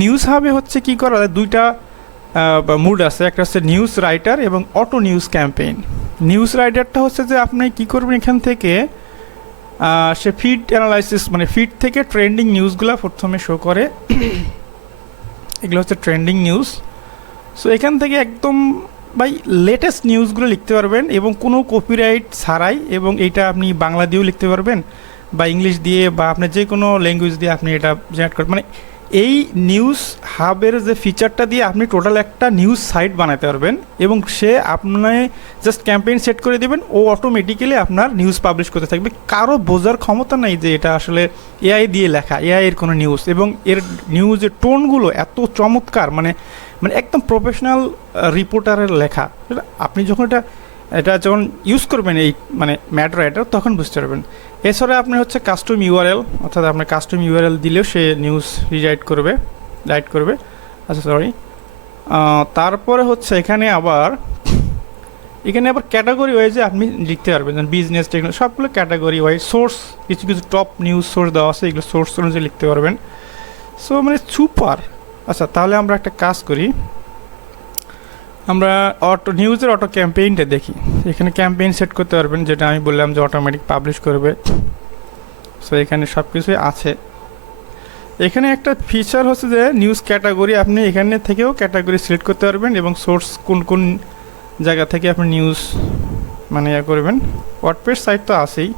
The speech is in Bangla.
নিউজ হাবে হচ্ছে কি করা যায়, দুইটা মুড আছে, একটা হচ্ছে নিউজ রাইটার এবং অটো নিউজ ক্যাম্পেইন। নিউজ রাইটারটা হচ্ছে যে আপনি কি করবেন, এখান থেকে সে ফিড অ্যানালাইসিস মানে ফিড থেকে ট্রেন্ডিং নিউজগুলো প্রথমে শো করে, এগুলো হচ্ছে ট্রেন্ডিং নিউজ। সো এখান থেকে একদম ভাই লেটেস্ট নিউজগুলো লিখতে পারবেন এবং কোনো কপিরাইট ছাড়াই, এবং এইটা আপনি বাংলা দিয়েও লিখতে পারবেন বা ইংলিশ দিয়ে বা আপনার যে কোনো ল্যাঙ্গুয়েজ দিয়ে আপনি এটা জেনারেট করবেন। মানে এই নিউজ হাবের যে ফিচারটা দিয়ে আপনি টোটাল একটা নিউজ সাইট বানাতে পারবেন, এবং সে আপনার জাস্ট ক্যাম্পেইন সেট করে দেবেন, ও অটোমেটিক্যালি আপনার নিউজ পাবলিশ করতে থাকবে। কারো বোঝার ক্ষমতা নেই যে এটা আসলে এআই দিয়ে লেখা, এআই এর কোনো নিউজ, এবং এর নিউজের টোনগুলো এত চমৎকার, মানে মানে একদম প্রফেশনাল রিপোর্টারের লেখা। আপনি যখন এটা যখন ইউজ করবেন এই মানে ম্যাট রাইটার, তখন বুঝতে পারবেন। এছাড়া আপনি হচ্ছে কাস্টম ইউআরএল, অর্থাৎ আপনার কাস্টম ইউআরএল দিলেও সে নিউজ রাইট করবে। আচ্ছা সরি, তারপরে হচ্ছে এখানে আবার ক্যাটাগরি ওয়াইজে আপনি লিখতে পারবেন, যেমন বিজনেস, টেকনোলজি, সবগুলো ক্যাটাগরি ওয়াইজ। সোর্স, কিছু কিছু টপ নিউজ সোর্স দেওয়া আছে, এগুলো সোর্স অনুযায়ী লিখতে পারবেন। সো মানে সুপার। আচ্ছা, তাহলে আমরা একটা কাজ করি, আমরা নিউজের অটো ক্যাম্পেইনটা দেখি। এখানে ক্যাম্পেইন সেট করতে পারবেন, যেটা আমি বললাম যে অটোমেটিক পাবলিশ করবে। সো এখানে সব কিছুই আছে। এখানে একটা ফিচার হচ্ছে যে নিউজ ক্যাটাগরি, আপনি এখানে থেকেও ক্যাটাগরি সিলেক্ট করতে পারবেন এবং সোর্স কোন কোন জায়গা থেকে আপনি নিউজ মানে করবেন। ওয়ার্ডপ্রেস সাইট তো আছেই।